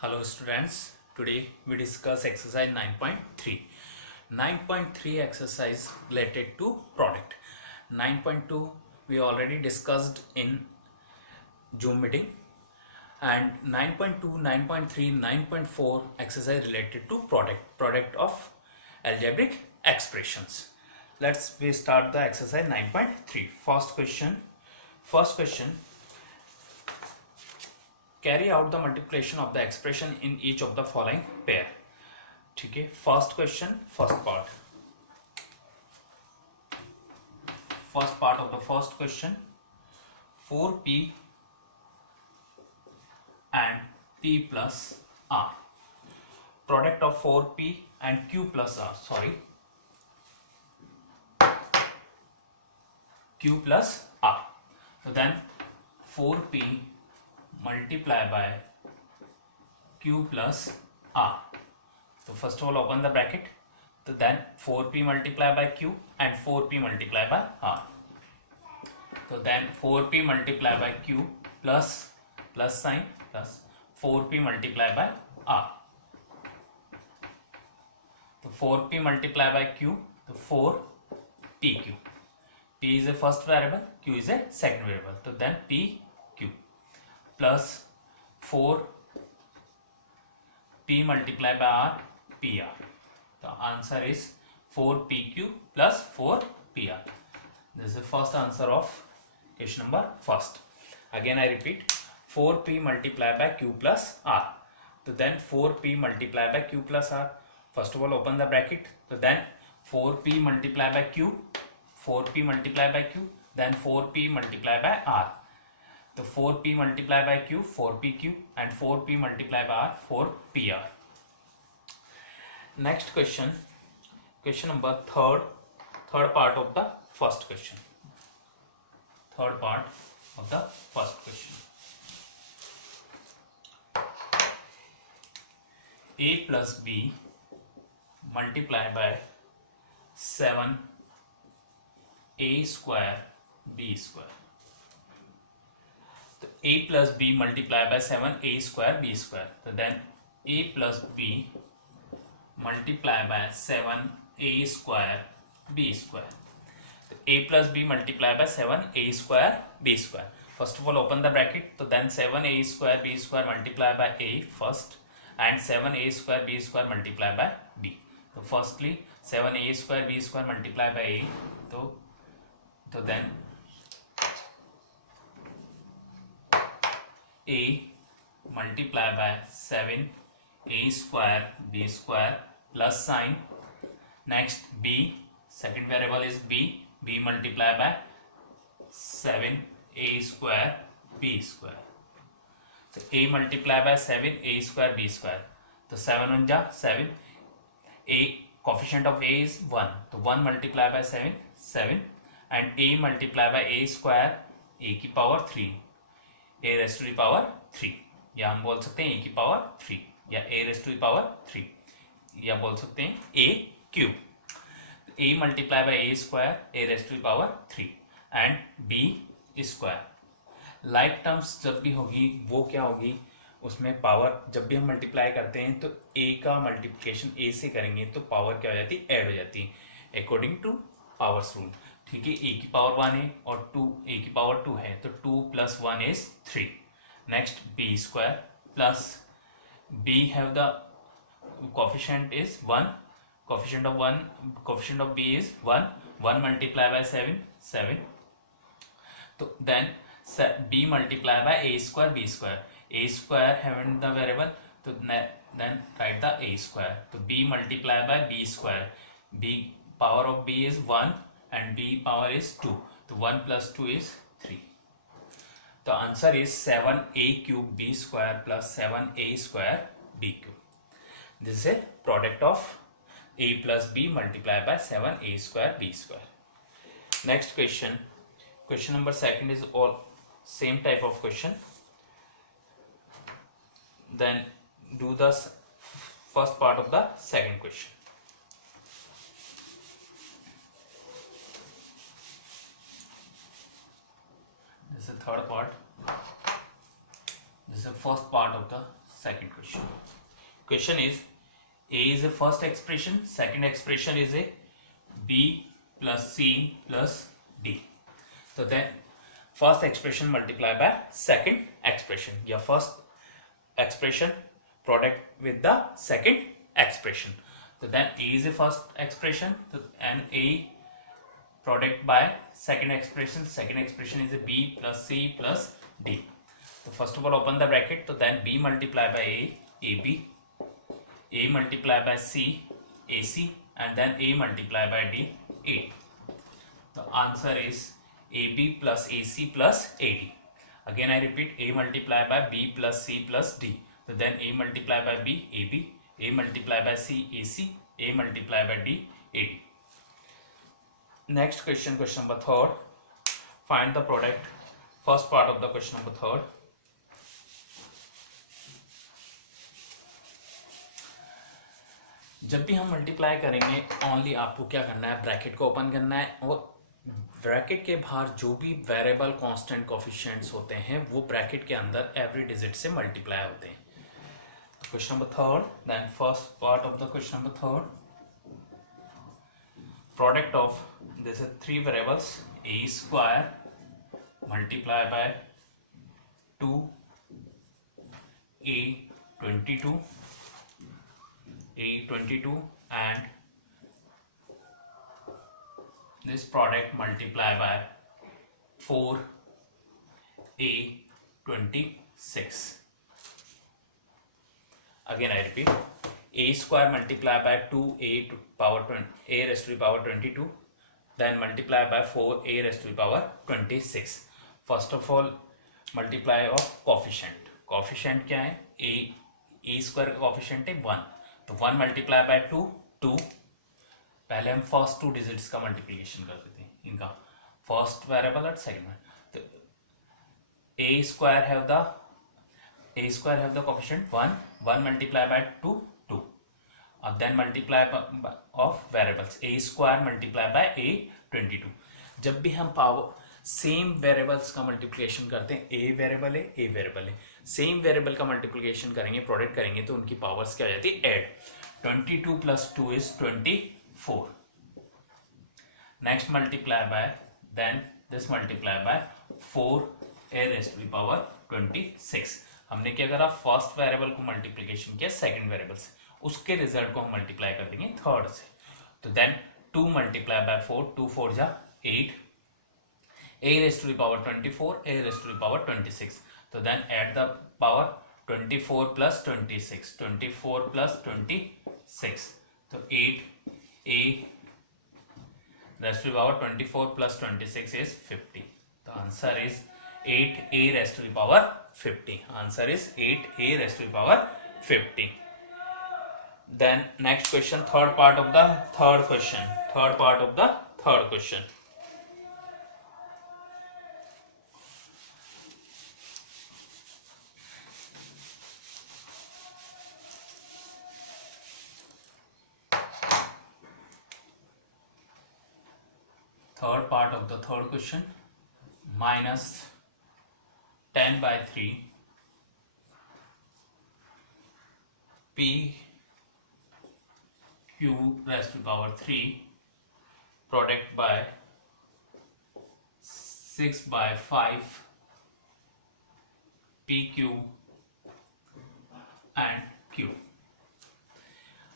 Hello students, today we discuss exercise 9.3. 9.3 exercise related to product. 9.2 we already discussed in Zoom meeting, and 9.2, 9.3, 9.4 exercise related to product of algebraic expressions. We start the exercise 9.3. First question, carry out the multiplication of the expression in each of the following pair. ठीक है, first question, first part of the first question, 4p and p plus r, product of 4p and q plus r, q plus r. So then 4p multiply by q plus r. So first of all open the bracket. So then 4p multiply by q and 4p multiply by r. So then 4p multiply by q plus sign plus 4p multiply by r. So 4p multiply by q, so 4pq. p is a first variable, q is a second variable. So then pq plus 4p multiply by r, pr. The answer is 4pq plus 4pr. This is the first answer of question number first. Again I repeat, 4p multiply by q plus r. So then 4p multiply by q plus r. First of all open the bracket. So then 4p multiply by q, 4p multiply by q, then 4p multiply by r. So 4p multiply by q, 4pq, and 4p multiply by r, 4pr. Next question, question number third part of the first question. Third part of the first question. A plus b multiply by 7a square b square. So a plus b multiply by 7a square b square. So then a plus b multiply by 7a square b square. So a plus b multiply by 7a square b square. First of all open the bracket. So then 7a square b square multiply by a first, and 7a square b square multiply by b. So firstly 7a square b square multiply by a. So then a multiply by 7a square b square plus sign. Next b, second variable is b multiply by 7a square b square. So a multiply by 7a square b square. So 7 1 ja 7. A coefficient of a is 1. So 1 multiply by 7, 7, and a multiply by a square, a की power 3, a raised to the power 3, या हम बोल सकते हैं a की power 3 या a raised to the power 3, या बोल सकते हैं a cube. a multiply by a square, a raised to the power 3, and b square. Like terms जब भी होगी वो क्या होगी, उसमें पावर जब भी हम मल्टीप्लाई करते हैं तो a का मल्टीप्लिकेशन a से करेंगे तो पावर क्या हो जाती है, ऐड हो जाती है अकॉर्डिंग टू पावर्स रूल. ठीक है, a की पावर 1 है और a की पावर 2 है, तो 2 plus 1 is 3. Next b square plus b have the coefficient is 1, coefficient of b is 1, 1 multiply by 7, 7. तो then b multiply by a square b square. a square having the variable, so then write the a square. So b multiply by b square. b power of b is 1 and b power is 2. So 1 plus 2 is 3. The answer is 7a cube b square plus 7a square b cube. This is a product of a plus b multiplied by 7a square b square. Next question, question number second is all same type of question. Then do the first part of the second question. This is the third part. This is the first part of the second question is a is a first expression, second expression is a b plus c plus d. So then first expression multiply by second expression, या first expression product with the second expression. So then a is a first expression, and a product by second expression is a b plus c plus d. So first of all open the bracket, so then b multiply by a, ab, a multiply by c, ac, and then a multiply by d, ad. The answer is ab plus ac plus ad. Again I repeat, a multiply by b plus c plus d. So then a multiply by b, ab, a multiply by c, ac, a multiply by d, ad. Next question, question number 3rd. Find the product. First part of the question number 3rd. जब भी हम multiply करेंगे only आपको क्या करना है, bracket को open करना है और ब्रैकेट के बाहर जो भी वेरिएबल कांस्टेंट कोफिशिएंट्स होते हैं वो ब्रैकेट के अंदर एवरी डिजिट से मल्टीप्लाई होते हैं. Question number 3rd, then first part of the question number 3rd. Product of this is 3 variables, a square multiply by 2a22 and this product multiply by 4a26. Again I repeat, a square multiply by 2a to power 20, a raised to the power 22, then multiply by 4a raised to the power 26. First of all multiply of coefficient. Coefficient क्या है, a square का coefficient है 1, तो 1 multiply by 2, 2. पहले हम first 2 digits का multiplication करते थे, इनका फर्स्ट वेरिएबल और सेकंड में. तो a square have the coefficient 1 multiply by 2, 2. And then multiply of variables, a square multiply by a 22. जब भी हम पावर सेम वेरिएबल्स का मल्टीप्लिकेशन करते हैं, a वेरिएबल है, सेम वेरिएबल का मल्टीप्लिकेशन करेंगे, प्रोडक्ट करेंगे तो उनकी पावर्स क्या हो जाती है, add. 22 plus 2 is 24. Next multiply by, then this multiply by 4a raised to the power 26. हमने क्या करा, फर्स्ट वेरिएबल को मल्टीप्लिकेशन किया सेकंड वेरिएबल से, उसके रिजल्ट को हम मल्टीप्लाई कर देंगे थर्ड से. तो देन 2 multiply by 4, 2 4 जा 8, a raised to the power 24, a raised to the power 26. तो then add the power 24 plus 26, 24 plus 26. तो 8a raised to the power 24 plus 26 is 50. The answer is 8a raised to the power 50. Answer is 8a raised to the power 50. Then next question, third part of the third question. Third part of the third question. Third part of the third question, minus 10 by 3 p q raised to the power 3 product by 6 by 5 pq and q.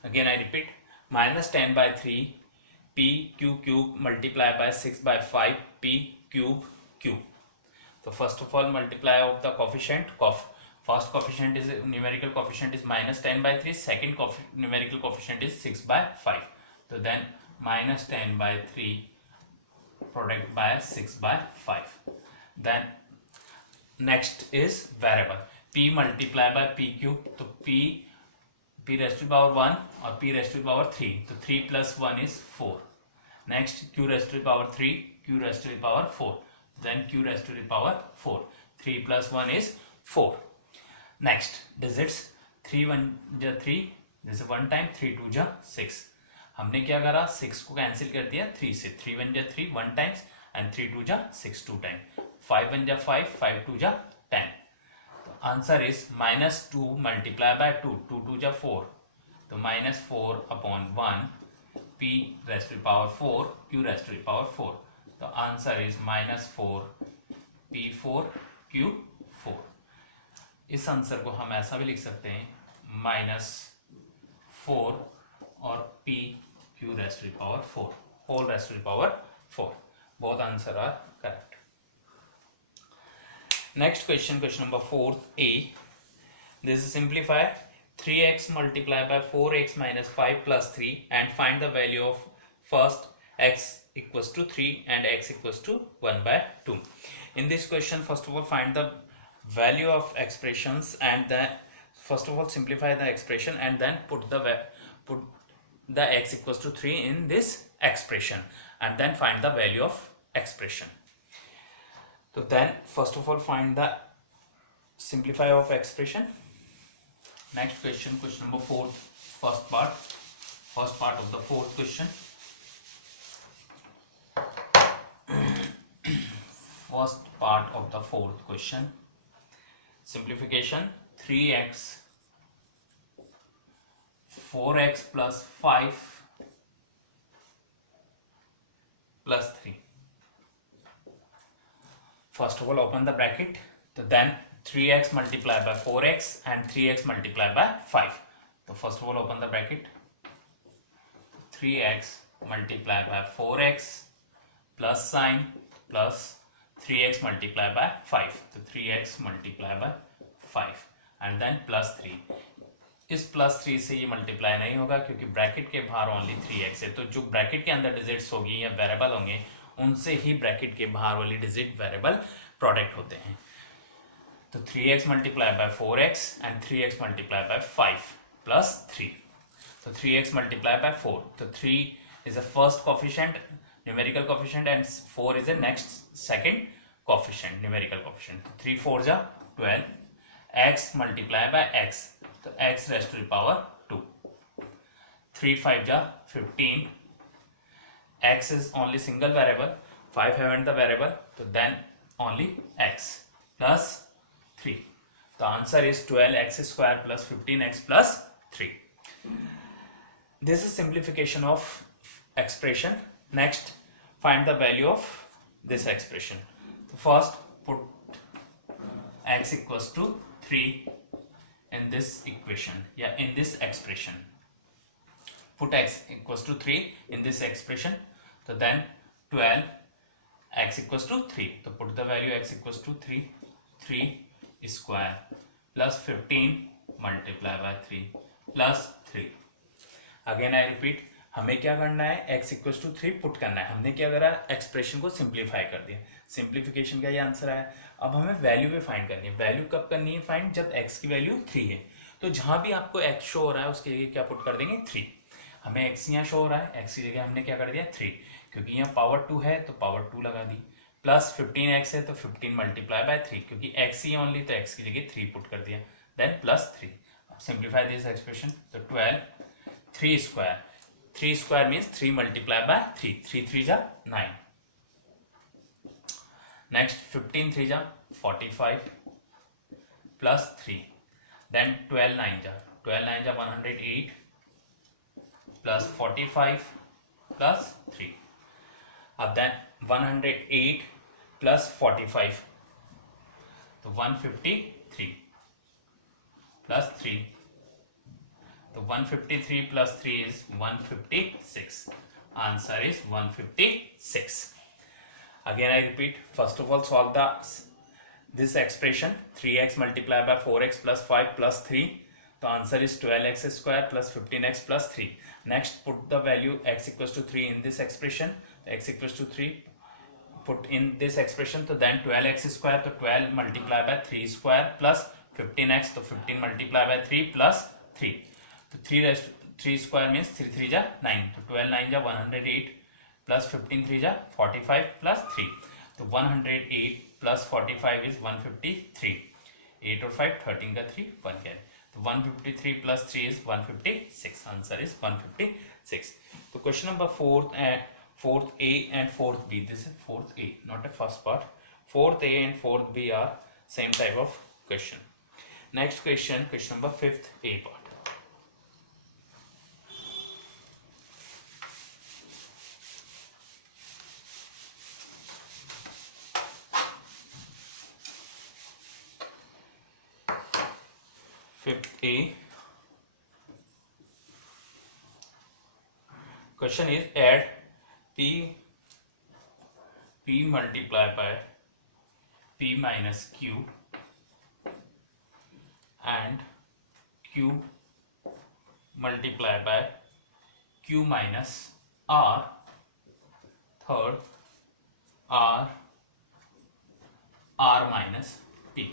Again I repeat, minus 10 by 3 p q cube multiply by 6 by 5 p cube q. So first of all multiply of the coefficient. First coefficient is numerical coefficient is minus 10 by 3, second numerical coefficient is 6 by 5. So then minus 10 by 3 product by 6 by 5. Then next is variable, p multiply by p cube. So p raised to the power 1 or p raised to the power 3. So 3 plus 1 is 4. Next q raised to the power 3, q raised to the power 4. Then q raised to the power 4. 3 plus 1 is 4. Next digits, 3 1 जा 3, जैसे 1 time, 3 2 जा 6. हमने क्या करा, 6 को cancel कर दिया 3 से, 3 1 जा 3 1 टाइम्स एंड 3 2 जा 6 2 टाइम, 5 1 जा 5, 5 2 जा 10. तो आंसर इज -2 मल्टीप्लाई बाय 2, 2 2 जा 4, तो -4 upon 1 p raised to power 4 q raised to power 4, तो आंसर इज -4 p4 q4। इस आंसर को हम ऐसा भी लिख सकते हैं -4 और p q raised to power 4 whole raised to power 4। Both answer are correct. Next question, question number 4a. This is simplify 3x multiplied by 4x minus 5 plus 3 and find the value of first x equals to 3 and x equals to 1 by 2. In this question, first of all find the value of expressions and then first of all simplify the expression and then put the x equals to 3 in this expression and then find the value of expression. So then first of all find the simplify of expression. Next question, question number 4, first part of the fourth question. First part of the fourth question, simplification 3x 4x plus 5 plus 3. First of all open the bracket, so then 3x multiplied by 4x and 3x multiplied by 5. So first of all open the bracket, 3x multiplied by 4x plus sign plus 3x multiplied by 5, so 3x multiplied by 5 and then plus 3. इस plus 3 से ये multiply नहीं होगा क्योंकि bracket के बाहर only 3x है, तो जो ब्रैकेट के अंदर डिजिट्स होगी या वेरिएबल होंगे उनसे ही ब्रैकेट के बाहर वाली डिजिट वेरिएबल प्रोडक्ट होते हैं। तो 3x multiply by 4x and 3x multiply by 5 plus 3, तो 3x मल्टीप्लाई बाय 4, तो 3 is a first coefficient numerical coefficient and 4 is a next second coefficient numerical coefficient. 3 4 जा 12, x मल्टीप्लाई बाय x, तो x raised to the power 2, 3 5 जा 15, x is only single variable, 5 haven't the variable, so then only x plus 3. The answer is 12x square plus 15x plus 3. This is simplification of expression. Next, find the value of this expression. So first, put x equals to 3 in this equation, yeah, in this expression. Put x equals to 3 in this expression. So then 12 x equals to 3. So put the value x equals to 3 square plus 15 multiply by 3 plus 3. Again I repeat, हमें क्या करना है, x equals to 3 put करना है। हमने क्या करा, expression को सिंप्लीफाई कर दिया, सिंप्लीफिकेशन का ये आंसर आया। अब हमें वैल्यू भी फाइंड करनी है। वैल्यू कब करनी है फाइंड, जब x की वैल्यू 3 है। तो जहां भी आपको x शो हो रहा है उसके जगह क्या पुट कर देंगे 3। हमें x यहाँ शो हो रहा है, x की जगह हमने क्या कर दिया 3, क्योंकि यहाँ पावर 2 है तो पावर 2 लगा दी, प्लस 15x है तो 15 मल्टीप्लाई बाय 3, क्योंकि x ही ओनली तो x की जगह 3 पुट कर दिया, then plus 3। Simplify this expression, तो 12 3 स्क्वायर मीन्स 3 मल्टीप्लाई बाय 3, 3 3 जा 9, नेक्स्ट 15 3 जा 45 प्लस 3, देन 12 9 जा 108 प्लस 45 प्लस 3। अब देन 108 प्लस 45 तो 153 प्लस 3, तो 153 plus 3 is 156, answer is 156। Again I repeat, first of all solve this expression 3x multiplied by 4x plus 5 plus 3, the answer is 12x square plus 15x plus 3. Next put the value x equals to 3 in this expression, x equals to 3 put in this expression, so then 12x square, so 12 multiplied by 3 square plus 15x, so 15 multiplied by 3 plus 3, so 3 square means 3 3 ja 9, so 12 9 ja 108 plus 15 3 ja 45 plus 3, so 108 plus 45 is 153, 8 और 5 13 का 3 1 carry, तो 153 plus 3 is 156, answer is 156. So question number 4th A and 4th B, this is 4th A, not a first part. 4th A and 4th B are same type of question. Next question, question number 5th A part. Fifth A. Question is add P multiplied by P minus Q and Q multiplied by Q minus R. Third, R minus P.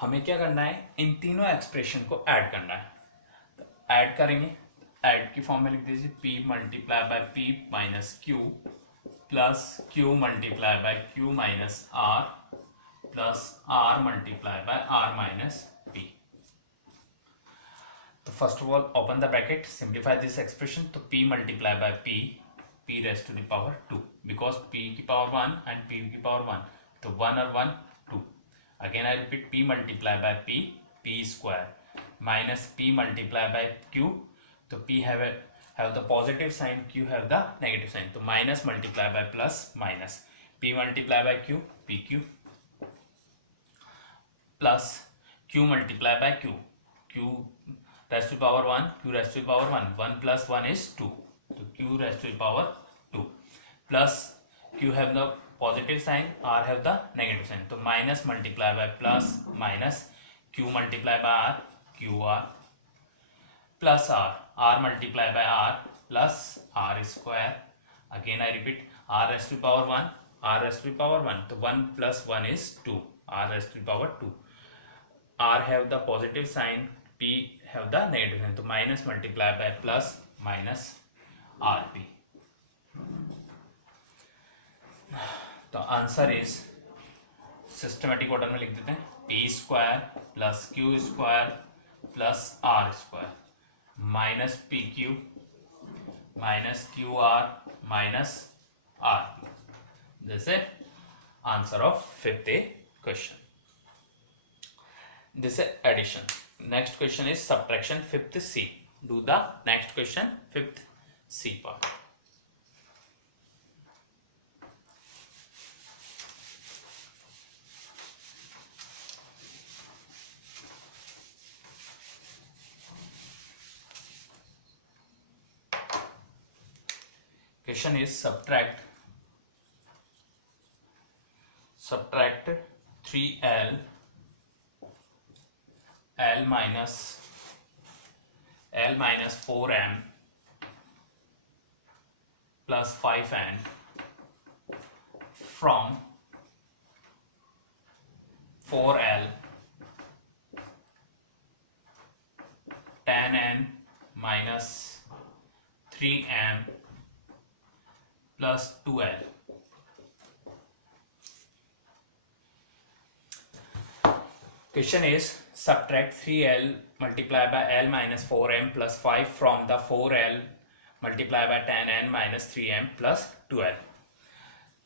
हमें क्या करना है, इन तीनों expression को add करना है. तो add करेंगे, ऐड की फॉर्म में लिख दीजिए P multiply by P minus Q plus Q multiply by Q minus R plus R multiply by R minus P. तो first of all open the bracket, simplify this expression. तो P multiply by P raise to the power 2 because P की पावर 1 and P की पावर 1, तो 1 और 1 2. Again I repeat, P multiply by P square minus P multiply by Q. तो P have the positive sign, Q have the negative sign. तो minus multiply by plus minus P multiply by Q, PQ plus Q multiply by Q, Q raised to power 1, Q raised to power 1, 1 plus 1 is 2. तो Q raised to power 2 plus Q have the positive sign, R have the negative sign. तो minus multiply by plus minus Q multiply by R, QR plus R multiply by R plus R square. Again I repeat, R raised to power 1, R raised to power 1. तो 1 plus 1 is 2, R raised to power 2. R have the positive sign, P have the negative sign. तो minus multiply by plus minus RP. तो answer is systematic order में लिख देते हैं P square plus Q square plus R square minus PQ minus QR minus RP. This is answer of 5th A question. This is addition. Next question is subtraction 5th C. Do the next question 5th C part. Question is subtract 3L minus 4M plus 5N from 4L 10N minus 3M plus 2L. Question is subtract 3L multiplied by L minus 4M plus 5 from the 4L multiplied by 10N minus 3M plus 2L.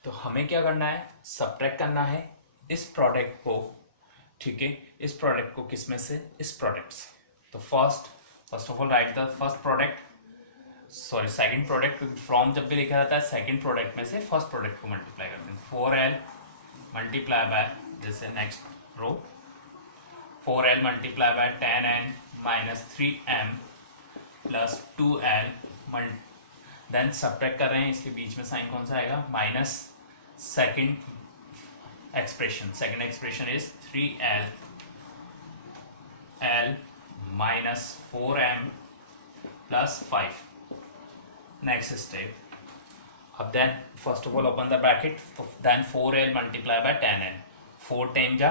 तो हमें क्या करना है, subtract करना है इस product को. ठीक है, इस प्रोडक्ट को किस में से, इस प्रोडक्ट से. तो first of all right the first product, sorry second product, क्योंकि फ्रॉम जब भी लिखा जाता है सेकंड प्रोडक्ट में से फर्स्ट प्रोडक्ट को मल्टीप्लाई करते हैं. 4L मल्टीप्लाई बाय, जैसे next row 4L multiply by 10N minus 3M plus 2L. Then subtract कर रहे हैं, इसके बीच में साइन कौन सा आएगा, minus second expression is 3L minus 4M plus 5. Next step. Then first of all open the bracket. Then 4L multiplied by 10N. 4 times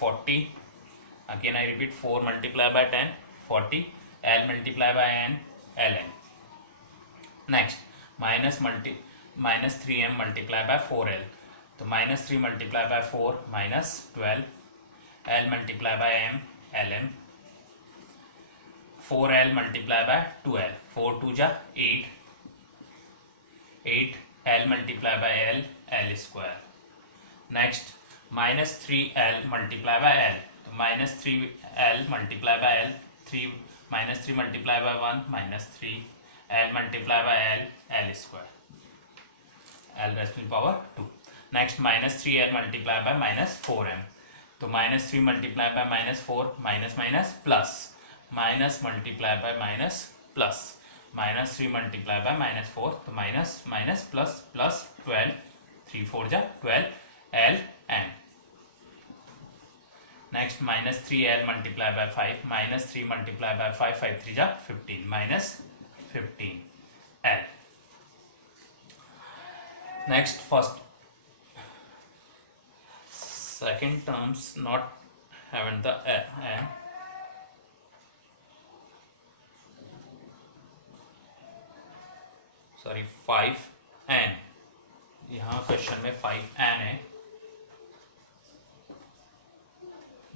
40. Again I repeat, 4 multiplied by 10 40. L multiplied by N Ln. Next minus 3M multiplied by 4L. So minus 3 multiplied by 4 minus 12. L multiplied by M Lm. 4L multiplied by 2L. 4 2 8. 8 L multiplied by L square. Next minus 3l multiply by L, तो minus 3l multiply by L, minus 3 multiply by 1 minus 3l multiply by L, L square, L raise to the power 2। Next minus 3l multiply by minus 4m, तो minus 3 multiply by minus 4 minus minus plus, minus multiply by minus plus, minus 3 multiply by minus 4, तो minus minus plus plus 12, 3 4 जा 12 L N. Next minus 3l multiply by 5, minus 3 multiply by 5, 5 3 जा 15, minus 15 L. Next first second terms not having the n, sorry 5n, यहाँ question में 5n है,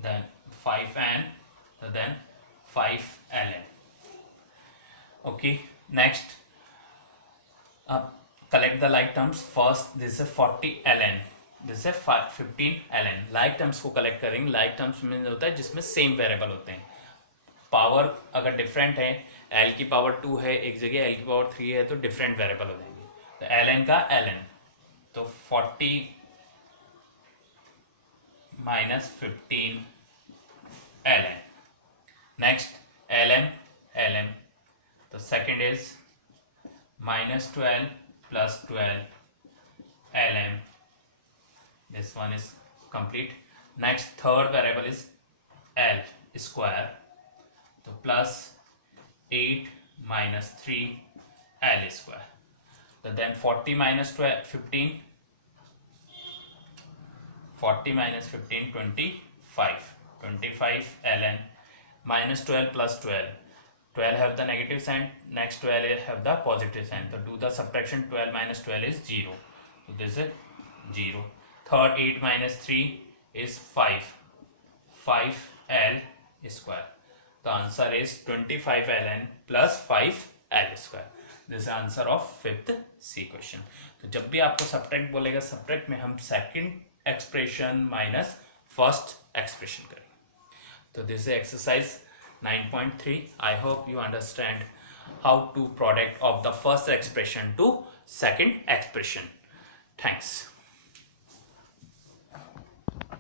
then 5n, then 5ln। okay, next collect the like terms। first this is 40 ln, जैसे 15 ln। Like terms को collect करेंगे। Like terms में होता है जिसमें सेम वेरिएबल होते हैं। पावर अगर डिफरेंट है, l की पावर 2 है एक जगह, l की पावर 3 है, तो डिफरेंट वेरिएबल हो जाएंगे। तो ln का ln, तो 40 माइनस 15 ln। नेक्स्ट ln, तो second is minus 12 plus 12 ln। This one is complete. Next third variable is L square, तो plus 8 minus 3 L square, तो then 40 minus 12 15, 40 minus 15 25 ln, minus 12 plus 12 have the negative sign, next 12 have the positive sign, so do the subtraction, 12 minus 12 is 0, so this is 0। third 8 minus 3 is 5l square, the answer is 25 ln plus 5l square। this is answer of fifth C question। तो जब भी आपको subtract बोलेगा, subtract में हम second expression minus first expression करेंगे। तो this is exercise 9.3। I hope you understand how to product of the first expression to second expression. Thanks.